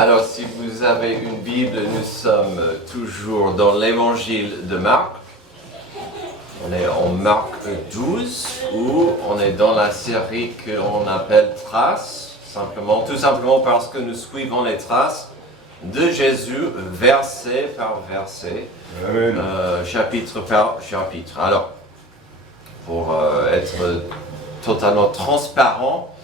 Alors, si vous avez une Bible, nous sommes toujours dans l'évangile de Marc. On est en Marc 12, où on est dans la série qu'on appelle Traces, tout simplement parce que nous suivons les traces de Jésus, verset par verset, chapitre par chapitre. Alors, pour être totalement transparent,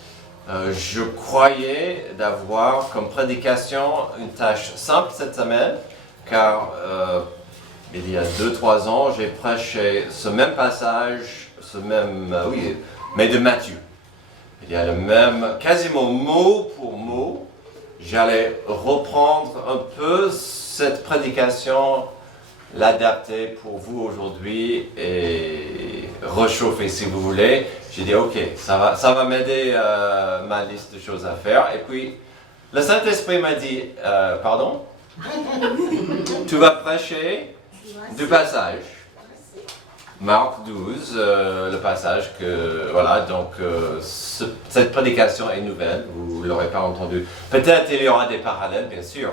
je croyais d'avoir comme prédication une tâche simple cette semaine, car il y a 2-3 ans, j'ai prêché ce même passage, mais de Matthieu. Il y a le même, quasiment mot pour mot. J'allais reprendre un peu cette prédication, l'adapter pour vous aujourd'hui et réchauffer si vous voulez. J'ai dit ok, ça va m'aider ma liste de choses à faire. Et puis, le Saint-Esprit m'a dit, pardon, tu vas prêcher du passage. Marc 12, le passage que, voilà, donc cette prédication est nouvelle, vous ne l'aurez pas entendu. Peut-être il y aura des parallèles, bien sûr,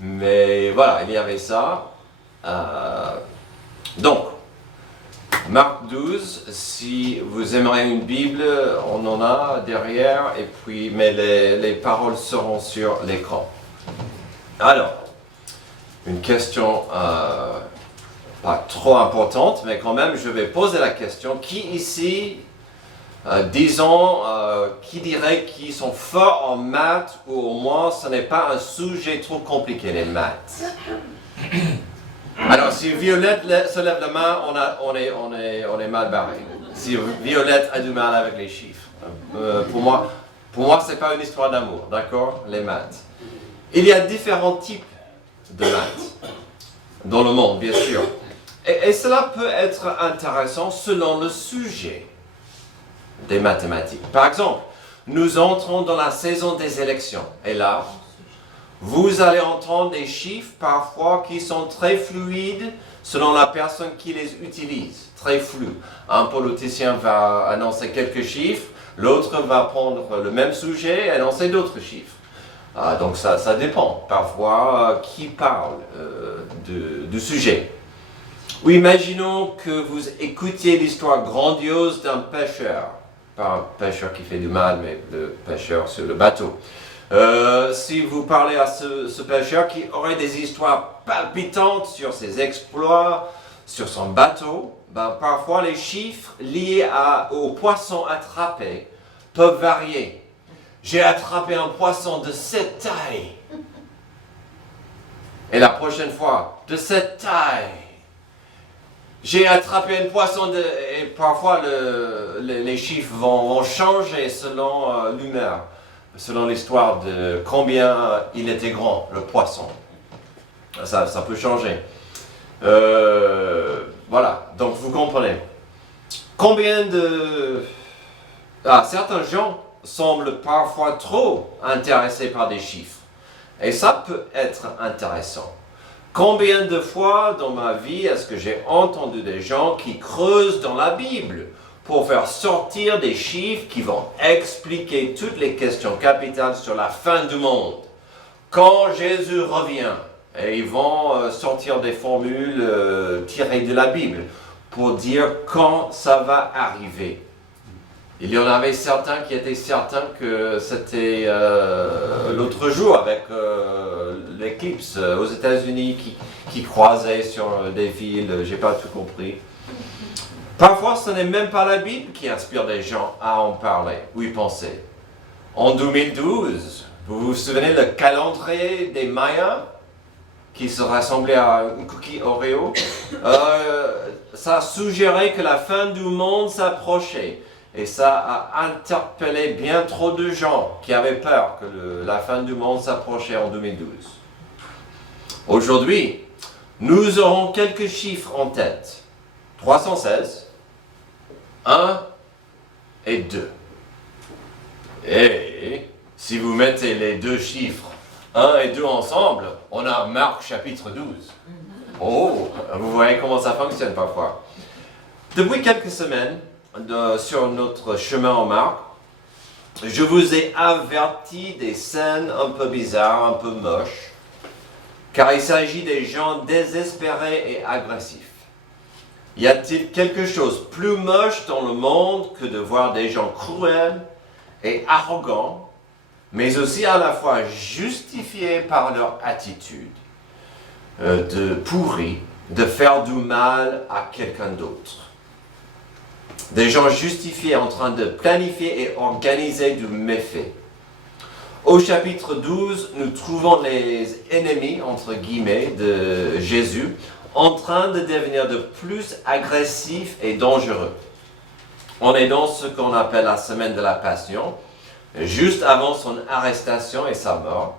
mais voilà, il y avait ça. Donc, Marc 12, si vous aimeriez une Bible, on en a derrière, et puis, mais les paroles seront sur l'écran. Alors, une question pas trop importante, mais quand même, je vais poser la question. Qui ici, qui dirait qu'ils sont forts en maths, ou au moins ce n'est pas un sujet trop compliqué, les maths? Alors, si Violette se lève la main, on est mal barré. Si Violette a du mal avec les chiffres. Pour moi, ce n'est pas une histoire d'amour, d'accord? Les maths. Il y a différents types de maths dans le monde, bien sûr. Et cela peut être intéressant selon le sujet des mathématiques. Par exemple, nous entrons dans la saison des élections. Et là, vous allez entendre des chiffres parfois qui sont très fluides selon la personne qui les utilise. Très flou. Un politicien va annoncer quelques chiffres, l'autre va prendre le même sujet et annoncer d'autres chiffres. Donc ça dépend parfois qui parle du sujet. Ou imaginons que vous écoutiez l'histoire grandiose d'un pêcheur. Pas un pêcheur qui fait du mal, mais le pêcheur sur le bateau. Si vous parlez à ce pêcheur qui aurait des histoires palpitantes sur ses exploits, sur son bateau, parfois les chiffres liés aux poissons attrapés peuvent varier. J'ai attrapé un poisson de cette taille. Et la prochaine fois, de cette taille. J'ai attrapé un poisson et parfois les chiffres vont changer selon l'humeur, selon l'histoire de combien il était grand, le poisson. Ça peut changer. Voilà, donc vous comprenez. Certains gens semblent parfois trop intéressés par des chiffres. Et ça peut être intéressant. Combien de fois dans ma vie est-ce que j'ai entendu des gens qui creusent dans la Bible pour faire sortir des chiffres qui vont expliquer toutes les questions capitales sur la fin du monde, quand Jésus revient, et ils vont sortir des formules tirées de la Bible pour dire quand ça va arriver. Il y en avait certains qui étaient certains que c'était l'autre jour avec l'éclipse aux États-Unis qui croisait sur des villes, j'ai pas tout compris. Parfois, ce n'est même pas la Bible qui inspire les gens à en parler ou y penser. En 2012, vous vous souvenez le calendrier des Mayas qui se rassemblait à une cookie Oreo? Ça suggérait que la fin du monde s'approchait. Et ça a interpellé bien trop de gens qui avaient peur que la fin du monde s'approchait en 2012. Aujourd'hui, nous aurons quelques chiffres en tête. 316, 1 et 2. Et si vous mettez les deux chiffres 1 et 2 ensemble, on a Marc chapitre 12. Oh, vous voyez comment ça fonctionne parfois. Depuis quelques semaines, sur notre chemin en Marc, Je vous ai averti des scènes un peu bizarres, un peu moches, car il s'agit des gens désespérés et agressifs. Y a-t-il quelque chose plus moche dans le monde que de voir des gens cruels et arrogants, mais aussi à la fois justifiés par leur attitude, de pourri, de faire du mal à quelqu'un d'autre? Des gens justifiés en train de planifier et organiser du méfait. Au chapitre 12, nous trouvons les ennemis, entre guillemets, de Jésus, en train de devenir de plus agressifs et dangereux. On est dans ce qu'on appelle la semaine de la Passion, juste avant son arrestation et sa mort.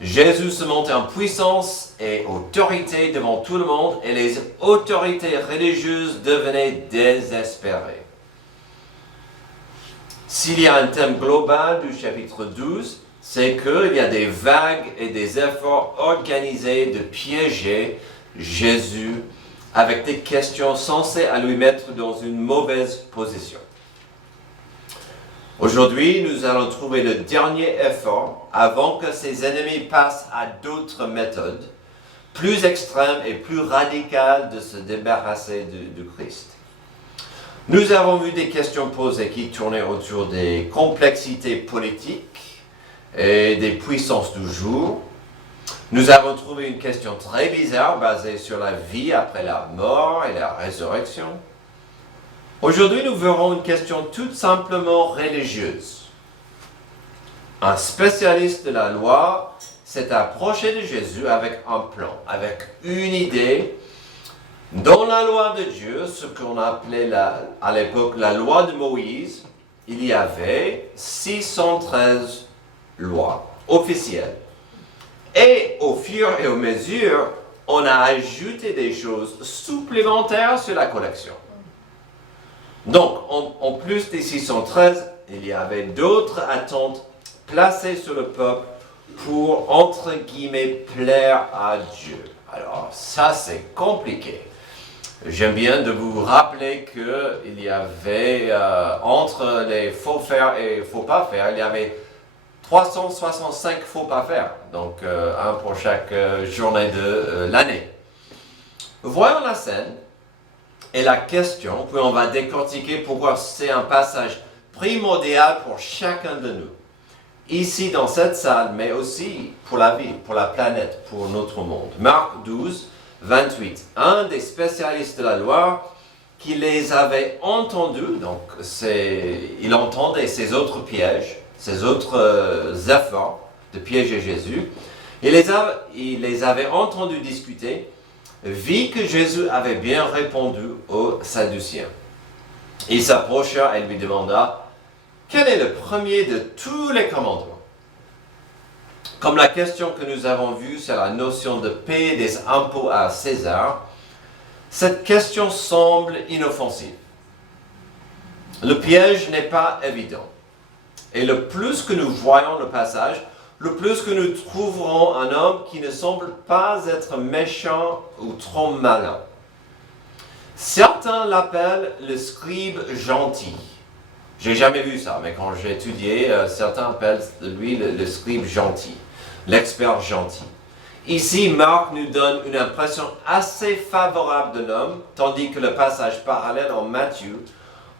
Jésus se montait en puissance et autorité devant tout le monde et les autorités religieuses devenaient désespérées. S'il y a un thème global du chapitre 12, c'est qu'il y a des vagues et des efforts organisés de piéger Jésus avec des questions censées à lui mettre dans une mauvaise position. Aujourd'hui, nous allons trouver le dernier effort avant que ses ennemis passent à d'autres méthodes plus extrêmes et plus radicales de se débarrasser du Christ. Nous avons vu des questions posées qui tournaient autour des complexités politiques et des puissances du jour. Nous avons trouvé une question très bizarre basée sur la vie après la mort et la résurrection. Aujourd'hui, nous verrons une question tout simplement religieuse. Un spécialiste de la loi s'est approché de Jésus avec un plan, avec une idée. Dans la loi de Dieu, ce qu'on appelait à l'époque la loi de Moïse, il y avait 613 lois officielles. Et au fur et à mesure, on a ajouté des choses supplémentaires sur la collection. Donc, en plus des 613, il y avait d'autres attentes placées sur le peuple pour, entre guillemets, plaire à Dieu. Alors, ça, c'est compliqué. J'aime bien de vous rappeler qu'il y avait, entre les faut faire et faut pas faire, il y avait 365 faut pas faire. Donc, un pour chaque journée de l'année. Voyons la scène. Et la question, puis on va décortiquer pourquoi c'est un passage primordial pour chacun de nous. Ici dans cette salle, mais aussi pour la vie, pour la planète, pour notre monde. Marc 12, 28. Un des spécialistes de la loi qui les avait entendus, donc il entendait ces autres pièges, ces autres efforts de piéger Jésus. Il les avait entendus discuter. Vit que Jésus avait bien répondu aux Sadduciens. Il s'approcha et lui demanda, « Quel est le premier de tous les commandements ?» Comme la question que nous avons vue sur la notion de payer des impôts à César, cette question semble inoffensive. Le piège n'est pas évident. Et le plus que nous voyons le passage, le plus que nous trouverons un homme qui ne semble pas être méchant ou trop malin. Certains l'appellent le scribe gentil. J'ai jamais vu ça, mais quand j'ai étudié, certains appellent lui le scribe gentil, l'expert gentil. Ici, Marc nous donne une impression assez favorable de l'homme, tandis que le passage parallèle en Matthieu,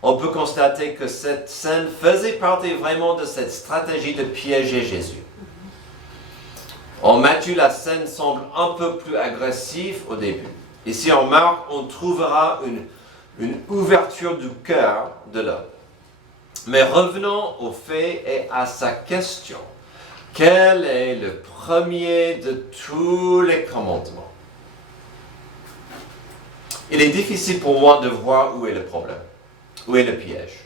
on peut constater que cette scène faisait partie vraiment de cette stratégie de piéger Jésus. En Matthieu, la scène semble un peu plus agressive au début. Ici, en Marc, on trouvera une ouverture du cœur de l'homme. Mais revenons au fait et à sa question. Quel est le premier de tous les commandements? Il est difficile pour moi de voir où est le problème, où est le piège.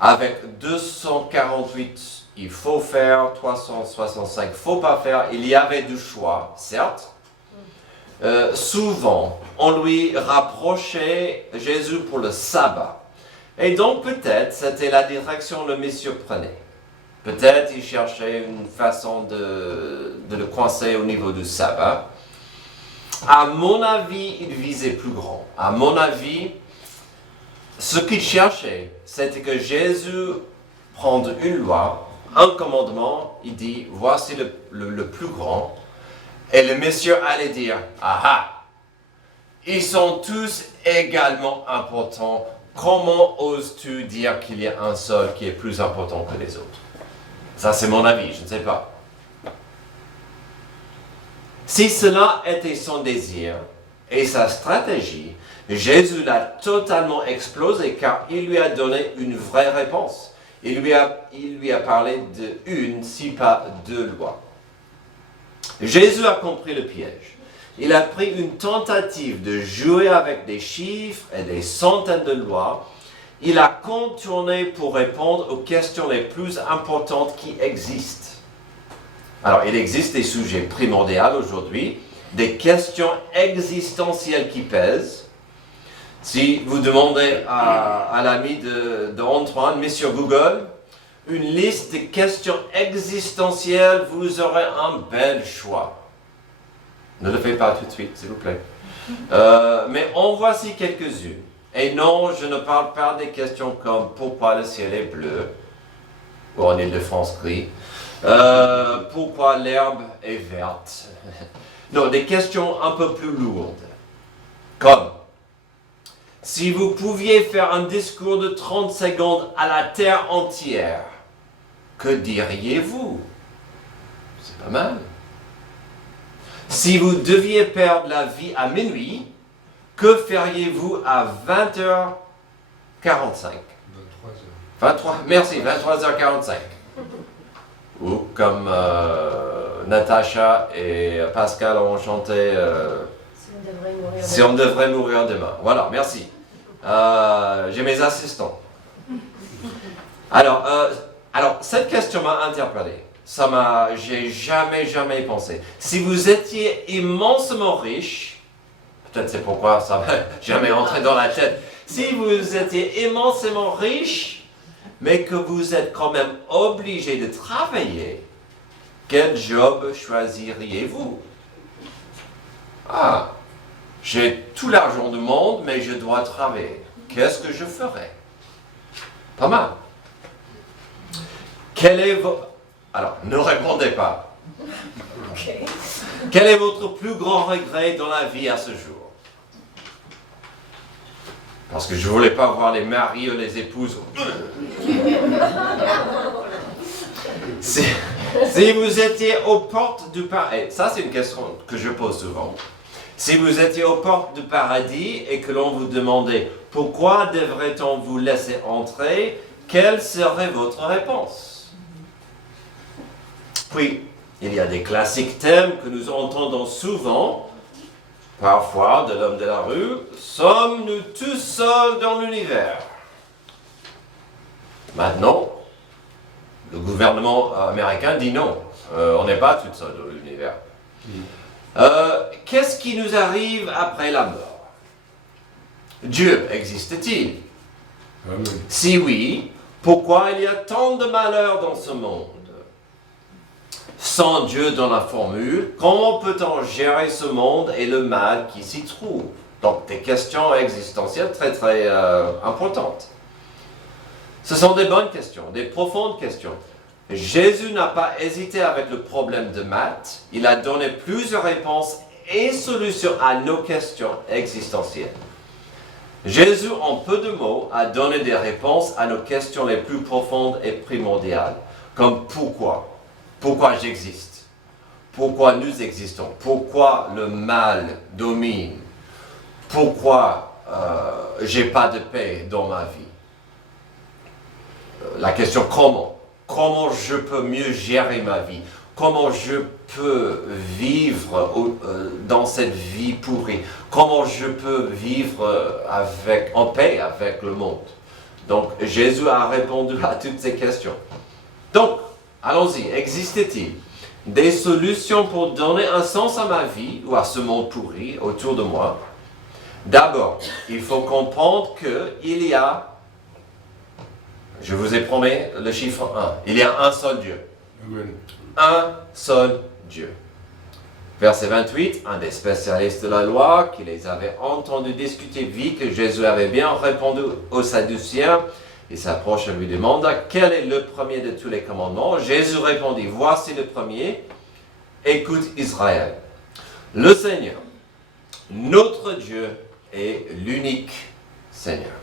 Avec 248 il faut faire, 365 il ne faut pas faire, il y avait du choix, certes. Souvent, on lui rapprochait Jésus pour le sabbat. Et donc peut-être c'était la direction que le monsieur prenait. Peut-être il cherchait une façon de le coincer au niveau du sabbat. À mon avis, il visait plus grand. À mon avis, ce qu'il cherchait, c'était que Jésus prendre une loi, un commandement, il dit, voici le plus grand. Et le monsieur allait dire, ah ah, ils sont tous également importants. Comment oses-tu dire qu'il y a un seul qui est plus important que les autres? Ça, c'est mon avis, je ne sais pas. Si cela était son désir et sa stratégie, Jésus l'a totalement explosé car il lui a donné une vraie réponse. Il lui a parlé de une, si pas deux lois. Jésus a compris le piège. Il a pris une tentative de jouer avec des chiffres et des centaines de lois. Il a contourné pour répondre aux questions les plus importantes qui existent. Alors, il existe des sujets primordiaux aujourd'hui, des questions existentielles qui pèsent. Si vous demandez à l'ami d'Antoine, mis sur Google, une liste de questions existentielles, vous aurez un bel choix. Ne le faites pas tout de suite, s'il vous plaît. Mais en voici quelques-unes. Et non, je ne parle pas des questions comme pourquoi le ciel est bleu, ou en Île-de-France gris, pourquoi l'herbe est verte. Non, des questions un peu plus lourdes. Comme, si vous pouviez faire un discours de 30 secondes à la terre entière, que diriez-vous? C'est pas mal. Si vous deviez perdre la vie à minuit, que feriez-vous à 20h45? 23h45. Ou comme Natacha et Pascal ont chanté Si on devrait mourir demain. Voilà, merci. J'ai mes assistants. Alors, cette question m'a interpellé. J'ai jamais pensé. Si vous étiez immensement riche, peut-être c'est pourquoi ça m'a jamais entré dans la tête. Si vous étiez immensément riche, mais que vous êtes quand même obligé de travailler, quel job choisiriez-vous? Ah, j'ai tout l'argent du monde, mais je dois travailler. Qu'est-ce que je ferais? Pas mal. Alors, ne répondez pas. Okay. Quel est votre plus grand regret dans la vie à ce jour? Parce que je ne voulais pas voir les maris ou les épouses. Si vous étiez aux portes du paradis, ça c'est une question que je pose souvent. Si vous étiez aux portes du paradis et que l'on vous demandait pourquoi devrait-on vous laisser entrer, quelle serait votre réponse? Puis, il y a des classiques thèmes que nous entendons souvent, parfois de l'homme de la rue. Sommes-nous tous seuls dans l'univers? Maintenant, le gouvernement américain dit non, on n'est pas tous seuls dans l'univers. Qu'est-ce qui nous arrive après la mort? Dieu existe-t-il? Amen. Si oui, pourquoi il y a tant de malheur dans ce monde? Sans Dieu dans la formule, comment peut-on gérer ce monde et le mal qui s'y trouve? Donc des questions existentielles très importantes. Ce sont des bonnes questions, des profondes questions. Jésus n'a pas hésité avec le problème de maths. Il a donné plusieurs réponses et solutions à nos questions existentielles. Jésus, en peu de mots, a donné des réponses à nos questions les plus profondes et primordiales, comme pourquoi? Pourquoi j'existe? Pourquoi nous existons? Pourquoi le mal domine? Pourquoi j'ai pas de paix dans ma vie? La question comment? Comment je peux mieux gérer ma vie? Comment je peux vivre dans cette vie pourrie? Comment je peux vivre en paix avec le monde? Donc Jésus a répondu à toutes ces questions. Donc, allons-y, existe-t-il des solutions pour donner un sens à ma vie ou à ce monde pourri autour de moi? D'abord, il faut comprendre qu'il y a, je vous ai promis le chiffre 1, il y a un seul Dieu. Amen. Un seul Dieu. Verset 28, un des spécialistes de la loi qui les avait entendus discuter vit que Jésus avait bien répondu aux Sadducéens. Il s'approche et lui demande quel est le premier de tous les commandements. Jésus répondit, voici le premier, écoute Israël. Le Seigneur, notre Dieu, est l'unique Seigneur.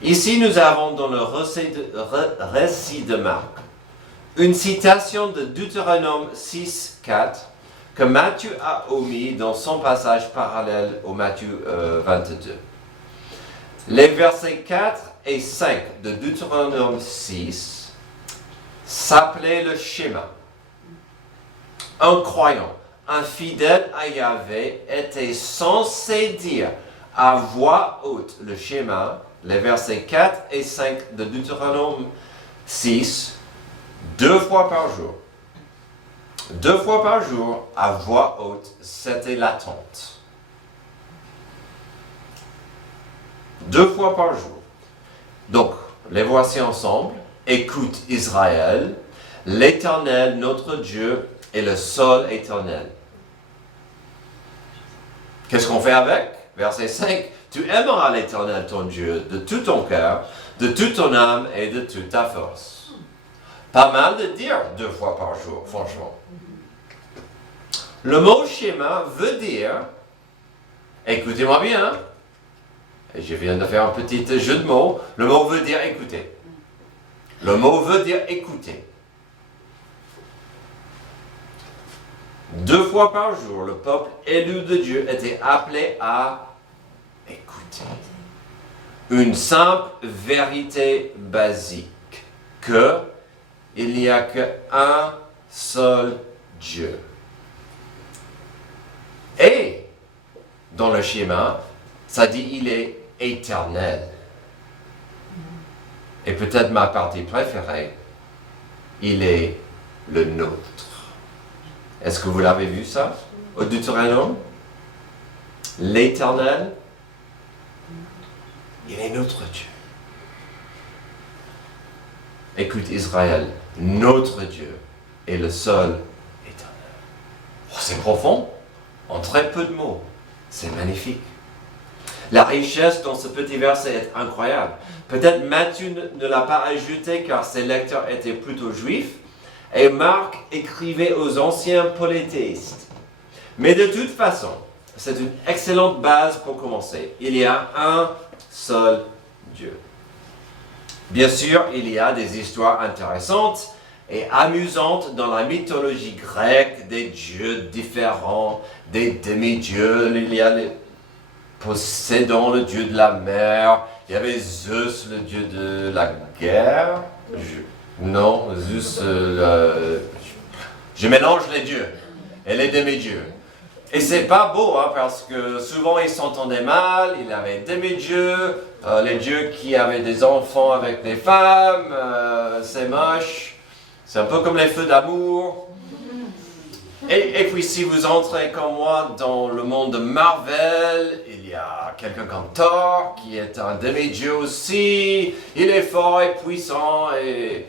Ici, nous avons dans le récit de Marc une citation de Deutéronome 6, 4 que Matthieu a omis dans son passage parallèle au Matthieu 22. Les versets 4 et 5 de Deutéronome 6 s'appelaient le schéma. Un croyant, un fidèle à Yahvé était censé dire à voix haute le schéma, les versets 4 et 5 de Deutéronome 6, 2 fois par jour. 2 fois par jour, à voix haute, c'était l'attente. 2 fois par jour. Donc, les voici ensemble. Écoute Israël, l'Éternel, notre Dieu, est le seul éternel. Qu'est-ce qu'on fait avec? Verset 5. Tu aimeras l'Éternel, ton Dieu, de tout ton cœur, de toute ton âme et de toute ta force. Pas mal de dire 2 fois par jour, franchement. Le mot schéma veut dire, écoutez-moi bien, et je viens de faire un petit jeu de mots, le mot veut dire écouter. Le mot veut dire écouter. 2 fois par jour, le peuple élu de Dieu était appelé à écouter. Une simple vérité basique, que il n'y a qu'un seul Dieu. Et, dans le schéma, ça dit il est éternel. Et peut-être ma partie préférée, il est le nôtre. Est-ce que vous l'avez vu ça au Deutéronome? L'Éternel, il est notre Dieu. Écoute Israël, notre Dieu est le seul éternel. Oh, c'est profond, en très peu de mots. C'est magnifique. La richesse dans ce petit verset est incroyable. Peut-être Matthieu ne l'a pas ajouté car ses lecteurs étaient plutôt juifs et Marc écrivait aux anciens polythéistes. Mais de toute façon, c'est une excellente base pour commencer. Il y a un seul Dieu. Bien sûr, il y a des histoires intéressantes et amusantes dans la mythologie grecque, des dieux différents, des demi-dieux. Il y a Poséidon, le dieu de la mer. Il y avait Zeus, le dieu de la guerre. Non, Zeus, je mélange les dieux et les demi-dieux. Et c'est pas beau, hein, parce que souvent ils s'entendaient mal, il avait des demi-dieux, les dieux qui avaient des enfants avec des femmes, c'est moche, c'est un peu comme les feux d'amour. Et puis si vous entrez comme moi dans le monde de Marvel, il y a quelqu'un comme Thor qui est un demi-dieu aussi, il est fort et puissant et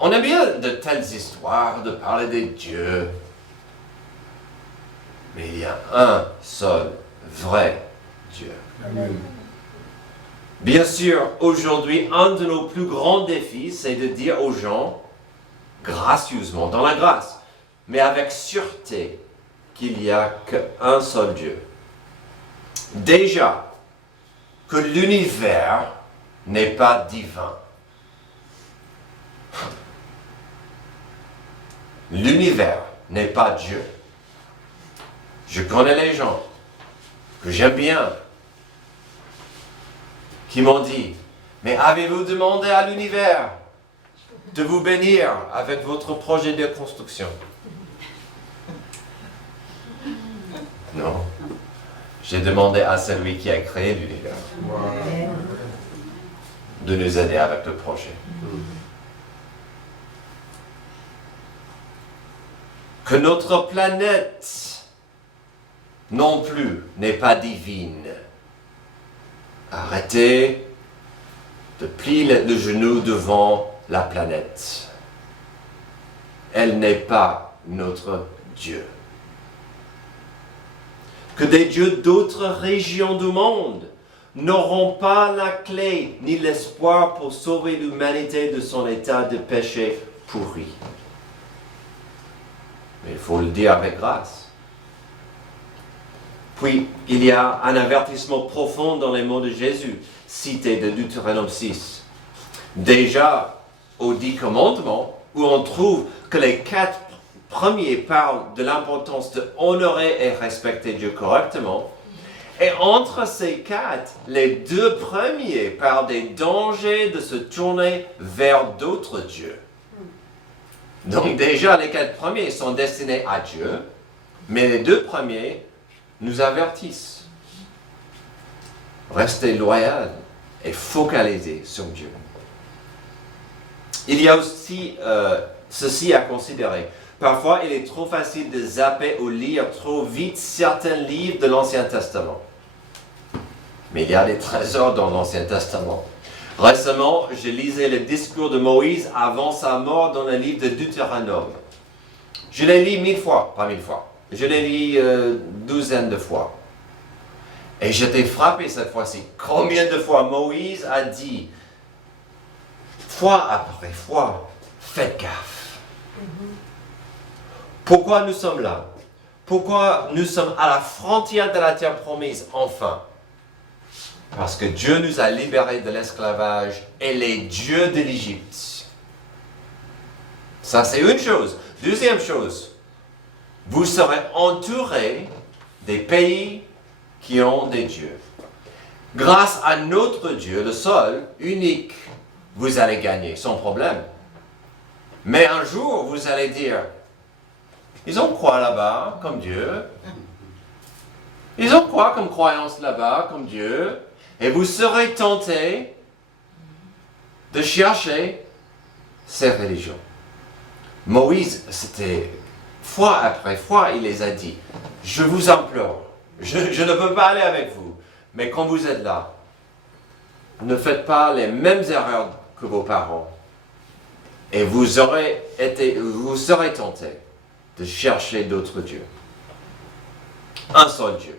on aime bien de telles histoires, de parler des dieux. Mais il y a un seul vrai Dieu. Amen. Bien sûr, aujourd'hui, un de nos plus grands défis, c'est de dire aux gens, gracieusement, dans la grâce, mais avec sûreté, qu'il n'y a qu'un seul Dieu. Déjà, que l'univers n'est pas divin. L'univers n'est pas Dieu. Je connais les gens que j'aime bien qui m'ont dit, mais avez-vous demandé à l'univers de vous bénir avec votre projet de construction? Non. J'ai demandé à celui qui a créé l'univers de nous aider avec le projet. Que notre planète non plus n'est pas divine. Arrêtez de plier le genou devant la planète. Elle n'est pas notre Dieu. Que des dieux d'autres régions du monde n'auront pas la clé ni l'espoir pour sauver l'humanité de son état de péché pourri. Mais il faut le dire avec grâce. Puis, il y a un avertissement profond dans les mots de Jésus, cités de Deutéronome 6. Déjà, aux 10 commandements, où on trouve que les 4 premiers parlent de l'importance de honorer et respecter Dieu correctement, et entre ces 4, les 2 premiers parlent des dangers de se tourner vers d'autres dieux. Donc déjà, les 4 premiers sont destinés à Dieu, mais les 2 premiers nous avertissent. Restez loyal et focalisés sur Dieu. Il y a aussi ceci à considérer. Parfois, il est trop facile de zapper ou lire trop vite certains livres de l'Ancien Testament. Mais il y a des trésors dans l'Ancien Testament. Récemment, je lisais le discours de Moïse avant sa mort dans le livre de Deutéronome. Je l'ai lu 1000 fois, pas 1000 fois. Je l'ai lu douzaine de fois. Et j'étais frappé cette fois-ci. Combien de fois Moïse a dit, fois après fois, faites gaffe. Pourquoi nous sommes là? Pourquoi nous sommes à la frontière de la terre promise, enfin? Parce que Dieu nous a libérés de l'esclavage et les dieux de l'Égypte. Ça, c'est une chose. Deuxième chose, vous serez entourés des pays qui ont des dieux. Grâce à notre Dieu, le seul, unique, vous allez gagner, sans problème. Mais un jour, vous allez dire, ils ont quoi là-bas comme Dieu? Ils ont quoi comme croyance là-bas comme Dieu? Et vous serez tentés de chercher ces religions. Moïse, c'était fois après fois, il les a dit, je vous implore, je ne peux pas aller avec vous, mais quand vous êtes là, ne faites pas les mêmes erreurs que vos parents. Et vous serez tentés de chercher d'autres dieux. Un seul Dieu.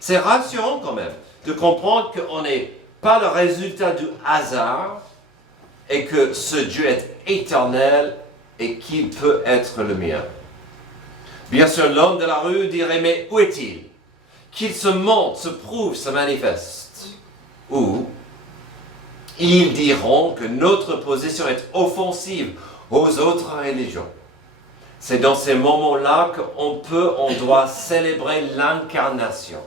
C'est rassurant quand même de comprendre qu'on n'est pas le résultat du hasard et que ce Dieu est éternel et qu'il peut être le mien. Bien sûr, l'homme de la rue dirait, mais où est-il? Qu'il se montre, se prouve, se manifeste. Ou ils diront que notre position est offensive aux autres religions. C'est dans ces moments-là on doit célébrer l'incarnation.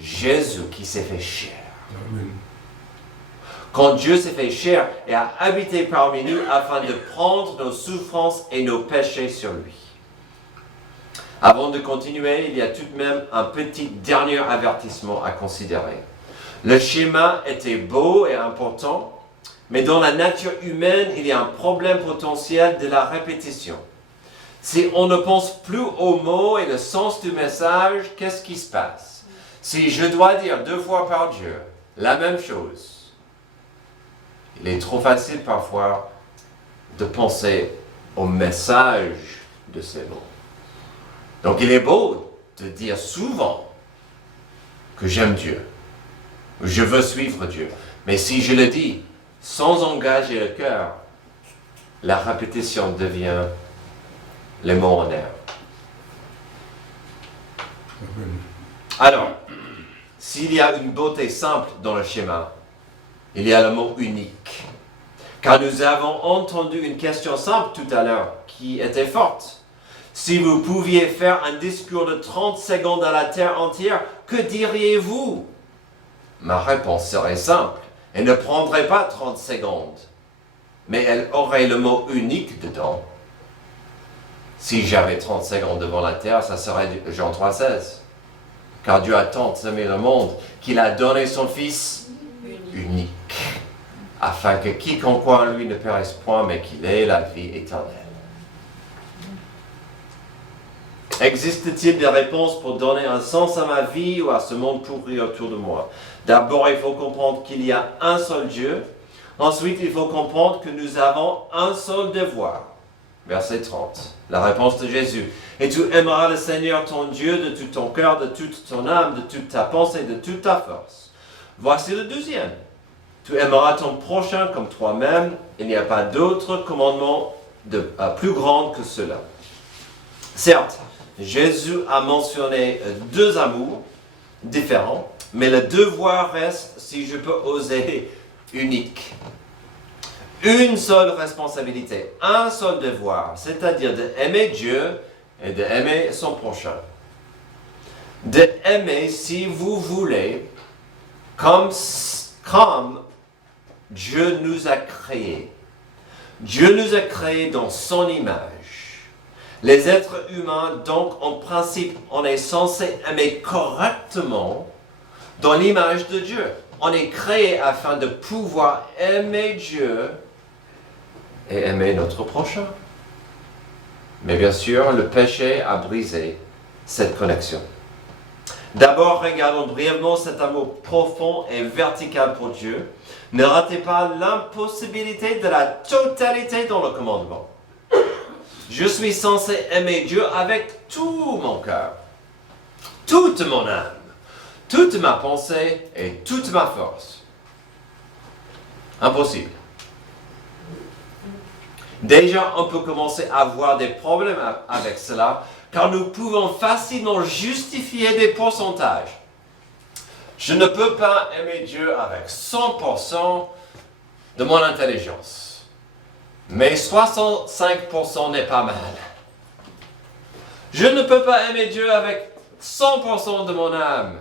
Jésus qui s'est fait chair. Amen. Quand Dieu s'est fait chair et a habité parmi nous afin de prendre nos souffrances et nos péchés sur lui. Avant de continuer, il y a tout de même un petit dernier avertissement à considérer. Le schéma était beau et important, mais dans la nature humaine, il y a un problème potentiel de la répétition. Si on ne pense plus aux mots et le sens du message, qu'est-ce qui se passe? Si je dois dire 2 fois par Dieu la même chose, il est trop facile parfois de penser au message de ces mots. Donc il est beau de dire souvent que j'aime Dieu, je veux suivre Dieu. Mais si je le dis sans engager le cœur, la répétition devient les mots en air. Alors, s'il y a une beauté simple dans le schéma, il y a le mot unique. Car nous avons entendu une question simple tout à l'heure qui était forte. Si vous pouviez faire un discours de 30 secondes à la terre entière, que diriez-vous? Ma réponse serait simple. Elle ne prendrait pas 30 secondes, mais elle aurait le mot unique dedans. Si j'avais 30 secondes devant la terre, ça serait Jean 3,16. Car Dieu a tant aimé le monde qu'il a donné son Fils unique, afin que quiconque croit en lui ne périsse point, mais qu'il ait la vie éternelle. Existe-t-il des réponses pour donner un sens à ma vie ou à ce monde pourri autour de moi? D'abord, il faut comprendre qu'il y a un seul Dieu. Ensuite, il faut comprendre que nous avons un seul devoir. Verset 30, la réponse de Jésus. Et tu aimeras le Seigneur ton Dieu de tout ton cœur, de toute ton âme, de toute ta pensée, de toute ta force. Voici le deuxième. Tu aimeras ton prochain comme toi-même. Il n'y a pas d'autre commandement plus grand que cela. Certes, Jésus a mentionné deux amours différents, mais le devoir reste, si je peux oser, unique. Une seule responsabilité, un seul devoir, c'est-à-dire d'aimer Dieu et d'aimer son prochain. D'aimer, si vous voulez, comme Dieu nous a créés. Dieu nous a créés dans son image. Les êtres humains, donc, en principe, on est censé aimer correctement dans l'image de Dieu. On est créé afin de pouvoir aimer Dieu et aimer notre prochain. Mais bien sûr, le péché a brisé cette connexion. D'abord, regardons brièvement cet amour profond et vertical pour Dieu. Ne ratez pas l'impossibilité de la totalité dans le commandement. Je suis censé aimer Dieu avec tout mon cœur, toute mon âme, toute ma pensée et toute ma force. Impossible. Déjà, on peut commencer à avoir des problèmes avec cela, car nous pouvons facilement justifier des pourcentages. Je ne peux pas aimer Dieu avec 100% de mon intelligence, mais 65% n'est pas mal. Je ne peux pas aimer Dieu avec 100% de mon âme,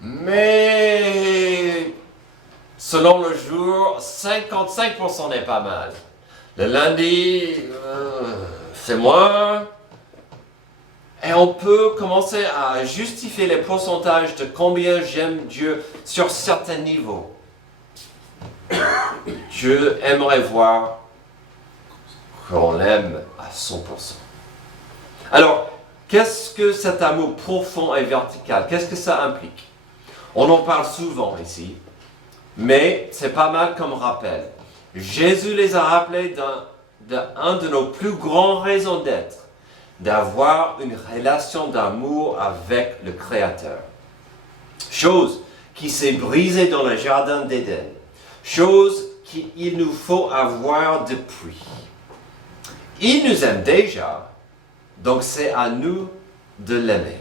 mais selon le jour, 55% n'est pas mal. Le lundi, c'est moins. Et on peut commencer à justifier les pourcentages de combien j'aime Dieu sur certains niveaux. Dieu aimerait voir qu'on l'aime à 100%. Alors, qu'est-ce que cet amour profond et vertical, qu'est-ce que ça implique? On en parle souvent ici, mais c'est pas mal comme rappel. Jésus les a rappelés d'un de nos plus grandes raisons d'être, d'avoir une relation d'amour avec le Créateur. Chose qui s'est brisée dans le jardin d'Éden. Chose qu'il nous faut avoir depuis. Il nous aime déjà, donc c'est à nous de l'aimer.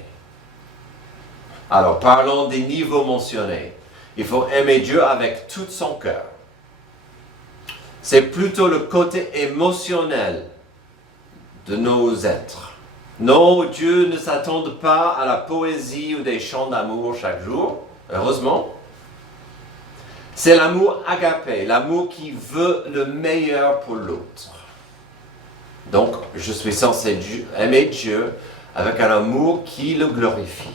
Alors parlons des niveaux mentionnés. Il faut aimer Dieu avec tout son cœur. C'est plutôt le côté émotionnel de nos êtres. Non, Dieu ne s'attend pas à la poésie ou des chants d'amour chaque jour, heureusement. C'est l'amour agapé, l'amour qui veut le meilleur pour l'autre. Donc, je suis censé aimer Dieu avec un amour qui le glorifie.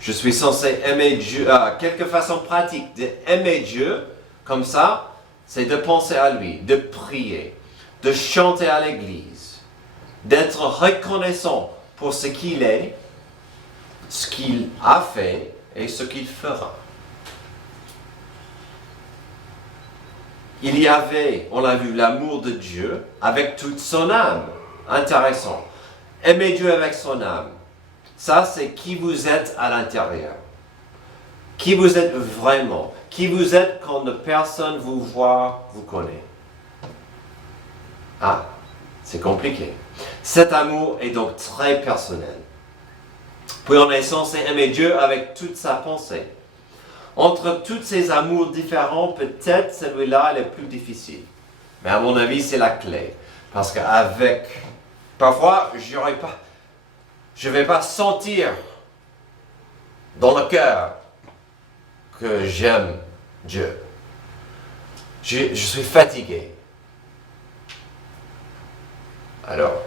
Je suis censé aimer Dieu, quelques façons pratiques d'aimer Dieu, comme ça, c'est de penser à lui, de prier, de chanter à l'église, d'être reconnaissant pour ce qu'il est, ce qu'il a fait et ce qu'il fera. Il y avait, on l'a vu, l'amour de Dieu avec toute son âme. Intéressant. Aimer Dieu avec son âme. Ça, c'est qui vous êtes à l'intérieur. Qui vous êtes vraiment. Qui vous êtes quand personne vous voit, vous connaît. Ah, c'est compliqué. Cet amour est donc très personnel. Puis on est censé aimer Dieu avec toute sa pensée. Entre tous ces amours différents, peut-être celui-là est le plus difficile. Mais à mon avis, c'est la clé. Parce qu'avec... Parfois, je ne vais pas sentir dans le cœur que j'aime Dieu. Je suis fatigué. Alors,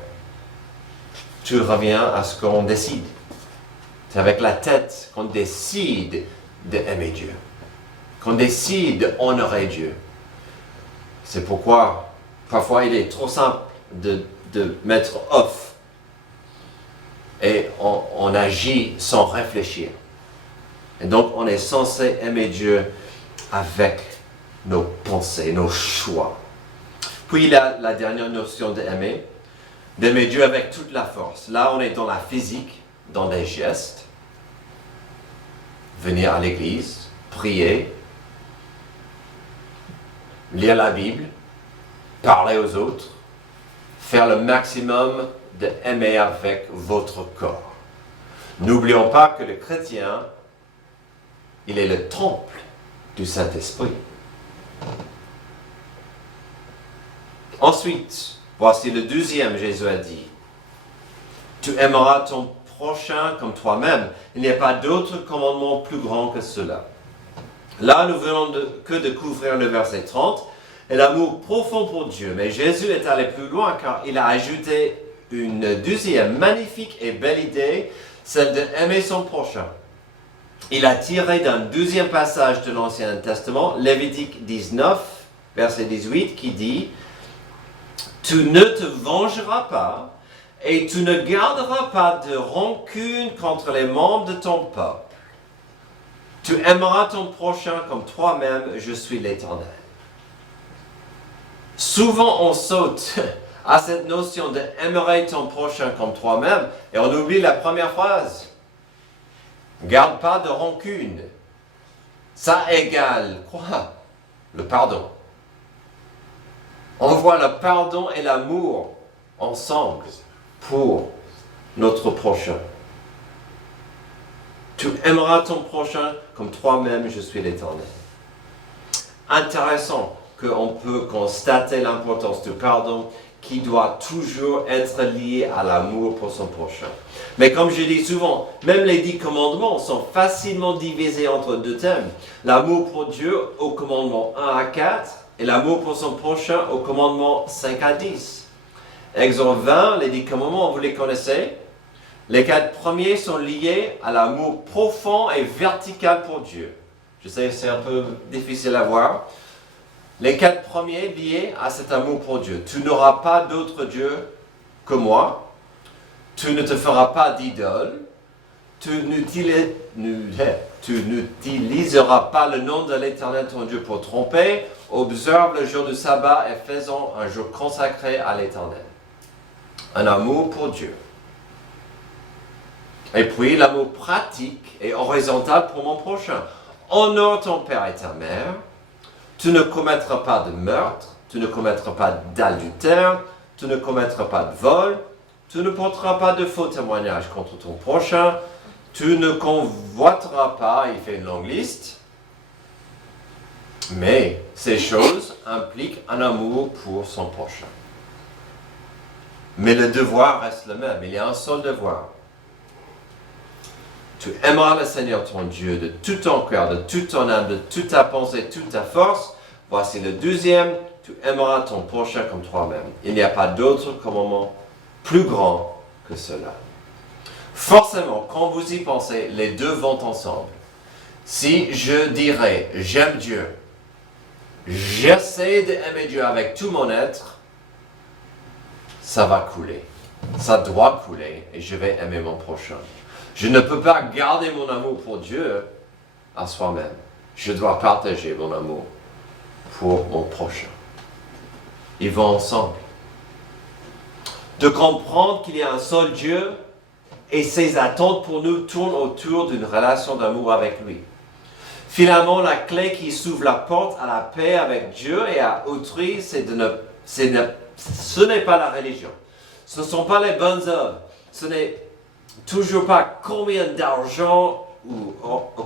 tu reviens à ce qu'on décide. C'est avec la tête qu'on décide d'aimer Dieu. Qu'on décide d'honorer Dieu. C'est pourquoi, parfois, il est trop simple de mettre off. Et on agit sans réfléchir. Et donc, on est censé aimer Dieu avec nos pensées, nos choix. Puis, il y a la dernière notion d'aimer. D'aimer Dieu avec toute la force. Là, on est dans la physique, dans des gestes. venir à l'église, prier, lire la Bible, parler aux autres, faire le maximum d'aimer avec votre corps. N'oublions pas que le chrétien, il est le temple du Saint-Esprit. Ensuite, voici le deuxième, Jésus a dit, tu aimeras ton prochain comme toi-même. Il n'y a pas d'autre commandement plus grand que cela. Là, nous venons que de couvrir le verset 30 et l'amour profond pour Dieu. Mais Jésus est allé plus loin car il a ajouté une deuxième magnifique et belle idée, celle d'aimer son prochain. Il a tiré d'un deuxième passage de l'Ancien Testament, Lévitique 19, verset 18, qui dit « Tu ne te vengeras pas et tu ne garderas pas de rancune contre les membres de ton peuple. Tu aimeras ton prochain comme toi-même, je suis l'Éternel. » Souvent on saute à cette notion de « aimerais ton prochain comme toi-même » et on oublie la première phrase. Garde pas de rancune. Ça égale quoi? Le pardon. On voit le pardon et l'amour ensemble pour notre prochain. Tu aimeras ton prochain comme toi-même, je suis l'Éternel. Intéressant qu'on peut constater l'importance du pardon qui doit toujours être lié à l'amour pour son prochain. Mais comme je dis souvent, même les 10 commandements sont facilement divisés entre deux thèmes. L'amour pour Dieu au commandement 1 à 4 et l'amour pour son prochain au commandement 5 à 10. Exode 20, les 10 commandements, vous les connaissez. Les 4 premiers sont liés à l'amour profond et vertical pour Dieu. Je sais, c'est un peu difficile à voir. Les 4 premiers liés à cet amour pour Dieu. Tu n'auras pas d'autre Dieu que moi. Tu ne te feras pas d'idole. Tu n'utiliseras pas le nom de l'Éternel ton Dieu pour tromper. Observe le jour du sabbat et faisons un jour consacré à l'Éternel. Un amour pour Dieu. Et puis l'amour pratique et horizontal pour mon prochain. Honore ton père et ta mère. Tu ne commettras pas de meurtre, tu ne commettras pas d'adultère, tu ne commettras pas de vol, tu ne porteras pas de faux témoignages contre ton prochain, tu ne convoiteras pas, il fait une longue liste. Mais ces choses impliquent un amour pour son prochain. Mais le devoir reste le même, il y a un seul devoir. Tu aimeras le Seigneur ton Dieu de tout ton cœur, de toute ton âme, de toute ta pensée, de toute ta force. Voici le deuxième, tu aimeras ton prochain comme toi-même. Il n'y a pas d'autre commandement plus grand que cela. Forcément, quand vous y pensez, les deux vont ensemble. Si je dirais, j'aime Dieu, j'essaie d'aimer Dieu avec tout mon être, ça va couler. Ça doit couler et je vais aimer mon prochain. Je ne peux pas garder mon amour pour Dieu à soi-même. Je dois partager mon amour pour mon prochain. Ils vont ensemble. De comprendre qu'il y a un seul Dieu et ses attentes pour nous tournent autour d'une relation d'amour avec lui. Finalement, la clé qui s'ouvre la porte à la paix avec Dieu et à autrui, ce n'est pas la religion. Ce ne sont pas les bonnes œuvres. Ce n'est toujours pas combien d'argent ou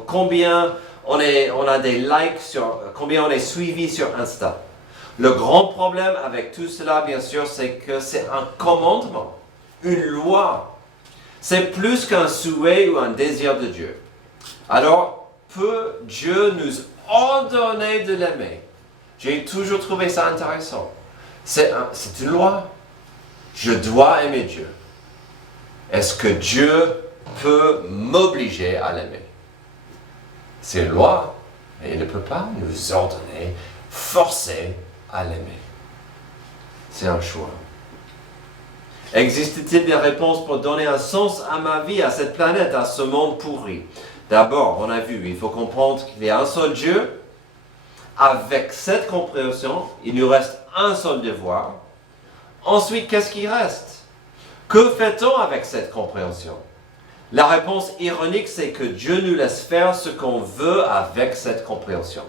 combien on a des likes combien on est suivi sur Insta. Le grand problème avec tout cela, bien sûr, c'est que c'est un commandement, une loi. C'est plus qu'un souhait ou un désir de Dieu. Alors, peut Dieu nous ordonner de l'aimer? J'ai toujours trouvé ça intéressant. C'est une loi. Je dois aimer Dieu. Est-ce que Dieu peut m'obliger à l'aimer? C'est une loi, mais il ne peut pas nous ordonner, forcer à l'aimer. C'est un choix. Existe-t-il des réponses pour donner un sens à ma vie, à cette planète, à ce monde pourri? D'abord, on a vu, il faut comprendre qu'il y a un seul Dieu. Avec cette compréhension, il nous reste un seul devoir. Ensuite, qu'est-ce qui reste? Que fait-on avec cette compréhension? La réponse ironique, c'est que Dieu nous laisse faire ce qu'on veut avec cette compréhension.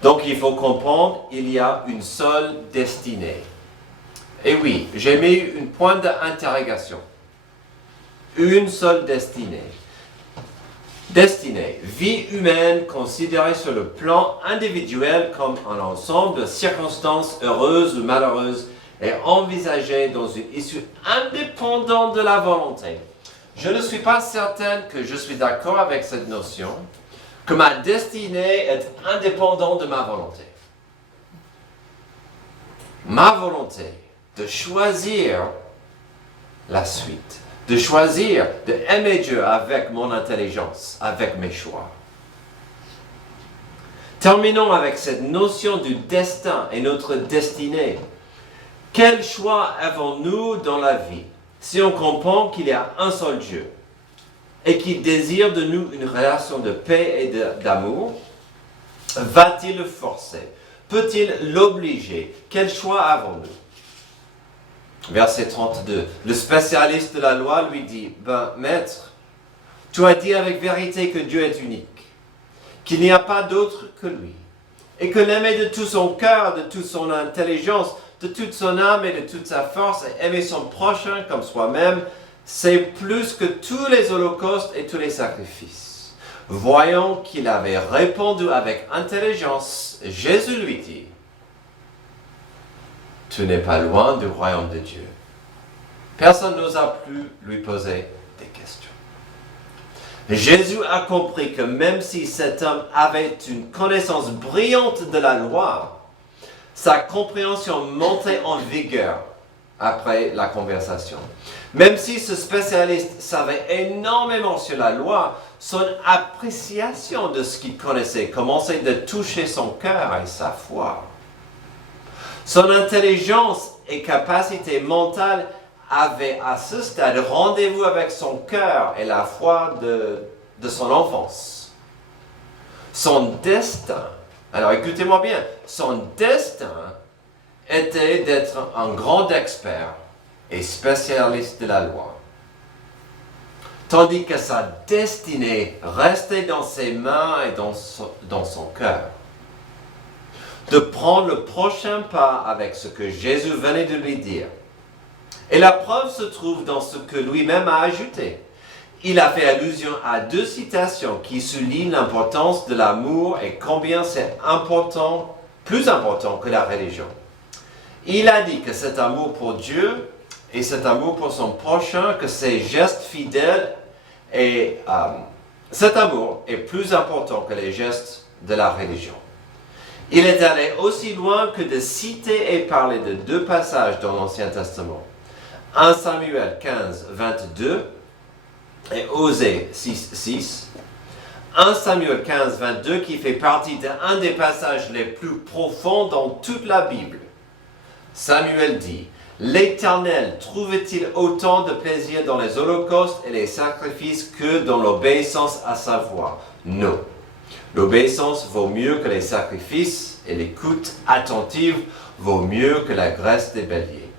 Donc il faut comprendre, il y a une seule destinée. Et oui, j'ai mis une pointe d'interrogation. Une seule destinée. Destinée, vie humaine considérée sur le plan individuel comme un ensemble de circonstances heureuses ou malheureuses et envisagée dans une issue indépendante de la volonté. Je ne suis pas certaine que je suis d'accord avec cette notion, que ma destinée est indépendante de ma volonté. Ma volonté de choisir la suite, de choisir d'aimer Dieu avec mon intelligence, avec mes choix. Terminons avec cette notion du destin et notre destinée. Quel choix avons-nous dans la vie si on comprend qu'il y a un seul Dieu et qu'il désire de nous une relation de paix et d'amour? Va-t-il le forcer? Peut-il l'obliger? Quel choix avons-nous? Verset 32. Le spécialiste de la loi lui dit, « Maître, tu as dit avec vérité que Dieu est unique, qu'il n'y a pas d'autre que lui, et que l'aimer de tout son cœur, de toute son intelligence, de toute son âme et de toute sa force, et aimer son prochain comme soi-même, c'est plus que tous les holocaustes et tous les sacrifices. » Voyant qu'il avait répondu avec intelligence, Jésus lui dit, « Tu n'es pas loin du royaume de Dieu. » Personne n'osa plus lui poser des questions. Jésus a compris que même si cet homme avait une connaissance brillante de la loi, sa compréhension montait en vigueur après la conversation. Même si ce spécialiste savait énormément sur la loi, son appréciation de ce qu'il connaissait commençait de toucher son cœur et sa foi. Son intelligence et capacité mentale avaient à ce stade rendez-vous avec son cœur et la foi de son enfance. Son destin, alors écoutez-moi bien, son destin était d'être un grand expert et spécialiste de la loi, tandis que sa destinée restait dans ses mains et dans son cœur. De prendre le prochain pas avec ce que Jésus venait de lui dire. Et la preuve se trouve dans ce que lui-même a ajouté. Il a fait allusion à deux citations qui soulignent l'importance de l'amour et combien c'est important, plus important que la religion. Il a dit que cet amour pour Dieu et cet amour pour son prochain, que ces gestes fidèles et cet amour est plus important que les gestes de la religion. Il est allé aussi loin que de citer et parler de deux passages dans l'Ancien Testament. 1 Samuel 15, 22 et Osée 6, 6. 1 Samuel 15, 22 qui fait partie d'un des passages les plus profonds dans toute la Bible. Samuel dit, « L'Éternel trouve-t-il autant de plaisir dans les holocaustes et les sacrifices que dans l'obéissance à sa voix? Non. L'obéissance vaut mieux que les sacrifices et l'écoute attentive vaut mieux que la graisse des béliers. »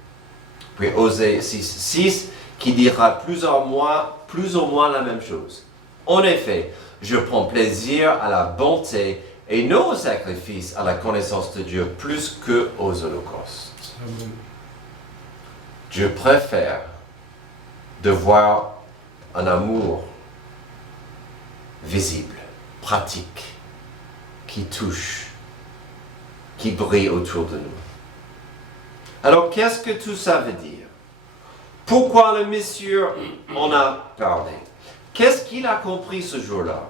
Puis Osée 6, 6 qui dira plus ou moins la même chose. En effet, je prends plaisir à la bonté et non au sacrifice, à la connaissance de Dieu, plus qu'aux holocaustes. Amen. Je préfère de voir un amour visible, pratique, qui touche, qui brille autour de nous. Alors, qu'est-ce que tout ça veut dire? Pourquoi le monsieur en a parlé? Qu'est-ce qu'il a compris ce jour-là?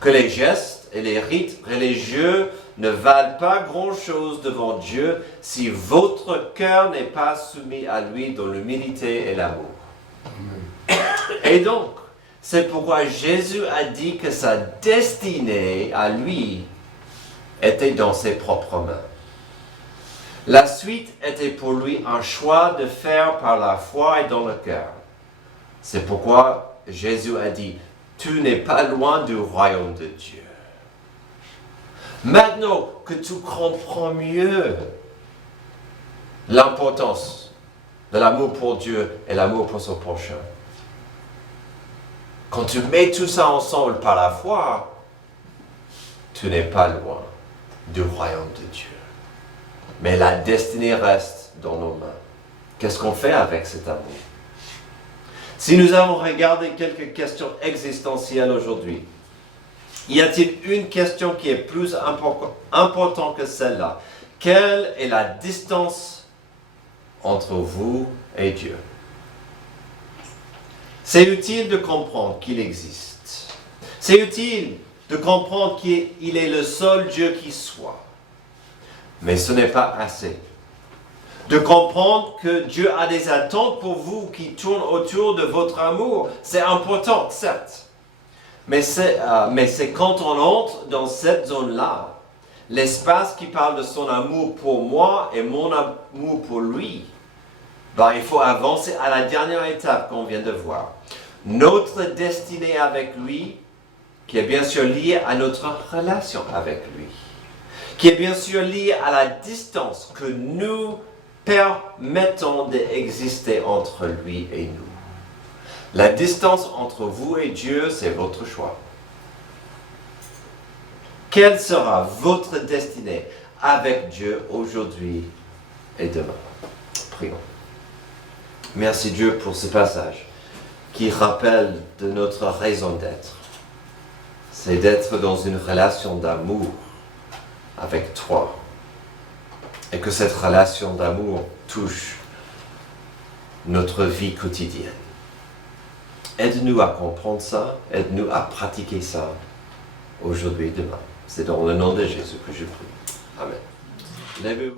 Que les gestes et les rites religieux ne valent pas grand-chose devant Dieu si votre cœur n'est pas soumis à lui dans l'humilité et l'amour. Et donc, c'est pourquoi Jésus a dit que sa destinée à lui était dans ses propres mains. La suite était pour lui un choix de faire par la foi et dans le cœur. C'est pourquoi Jésus a dit, « Tu n'es pas loin du royaume de Dieu. » Maintenant que tu comprends mieux l'importance de l'amour pour Dieu et l'amour pour son prochain, Quand tu mets tout ça ensemble par la foi, tu n'es pas loin du royaume de Dieu. Mais la destinée reste dans nos mains. Qu'est-ce qu'on fait avec cet amour? Si nous avons regardé quelques questions existentielles aujourd'hui, y a-t-il une question qui est plus importante que celle-là? Quelle est la distance entre vous et Dieu? C'est utile de comprendre qu'il existe. C'est utile de comprendre qu'il est le seul Dieu qui soit. Mais ce n'est pas assez. De comprendre que Dieu a des attentes pour vous qui tournent autour de votre amour, c'est important, certes. Mais c'est quand on entre dans cette zone-là, l'espace qui parle de son amour pour moi et mon amour pour lui, il faut avancer à la dernière étape qu'on vient de voir. Notre destinée avec lui, qui est bien sûr liée à notre relation avec lui, qui est bien sûr liée à la distance que nous permettons d'exister entre lui et nous. La distance entre vous et Dieu, c'est votre choix. Quelle sera votre destinée avec Dieu aujourd'hui et demain? Prions. Merci Dieu pour ce passage qui rappelle de notre raison d'être. C'est d'être dans une relation d'amour avec toi. Et que cette relation d'amour touche notre vie quotidienne. Aide-nous à comprendre ça, aide-nous à pratiquer ça aujourd'hui et demain. C'est dans le nom de Jésus que je prie. Amen. Levez-vous.